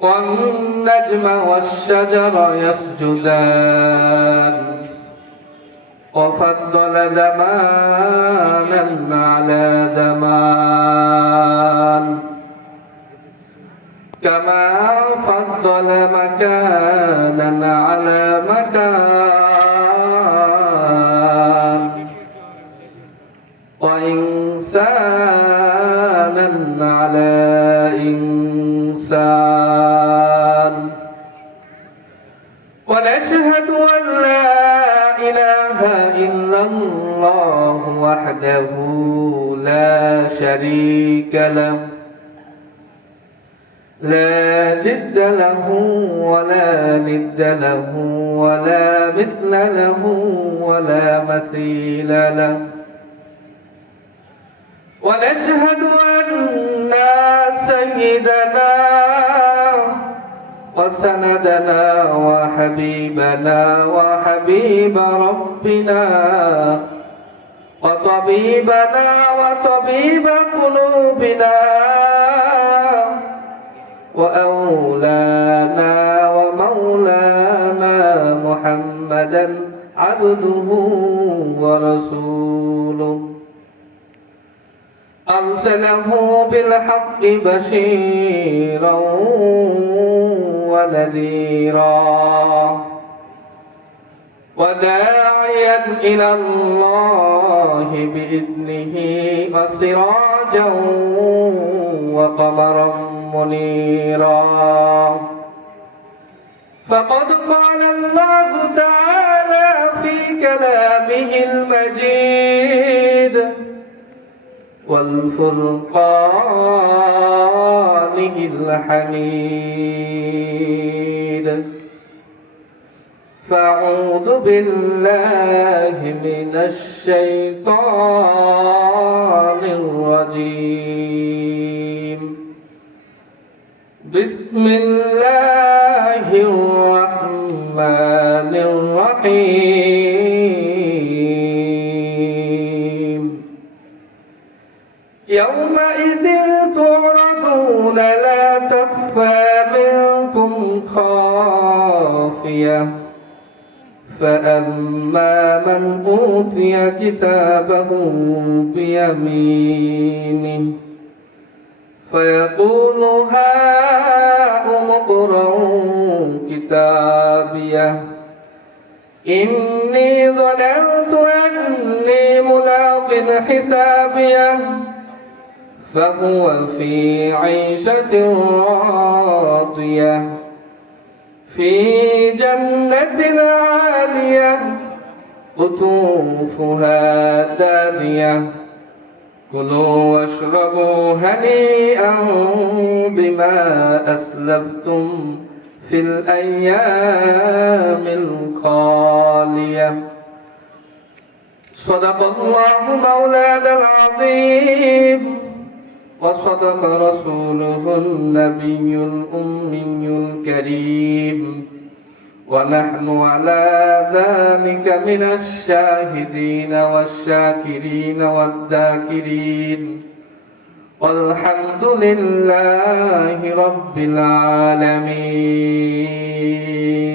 والنجم والشجر يسجدان وفضل زمانا على زمان كما فضل مكانا على مكان وإنسانا على إنسان ونشهد أن لا إله إلا الله وحده لا شريك له لا جد له ولا ند له ولا مثل له ولا مثيل له ونشهد أن سيدنا وسندنا وحبيبنا وحبيب ربنا وطبيبنا وطبيب قلوبنا وأولانا ومولانا محمدا عبده ورسوله أرسله بالحق بشيرا ونذيرا وداعيا إلى الله بإذنه وسراجا وقمرا منيرا فقد قال الله تعالى في كلامه المجيد والفرقانه الحميد فأعوذ بالله من الشيطان الرجيم بسم الله الرحمن الرحيم يومئذ تعرضون لا تخفى منكم خافية فأما من أوتي كتابه بيمينه فيقول هاؤم اقرءوا كتابيه إني ظننت أني ملاق حسابيه فهو في عيشة راضية في جنة عالية قطوفها دانية كلوا واشربوا هنيئا بما أسلفتم في الأيام الخالية صدق الله مولانا العظيم وصدق رسوله النبي الأمي الكريم ونحن على ذلك من الشاهدين والشاكرين والذاكرين والحمد لله رب العالمين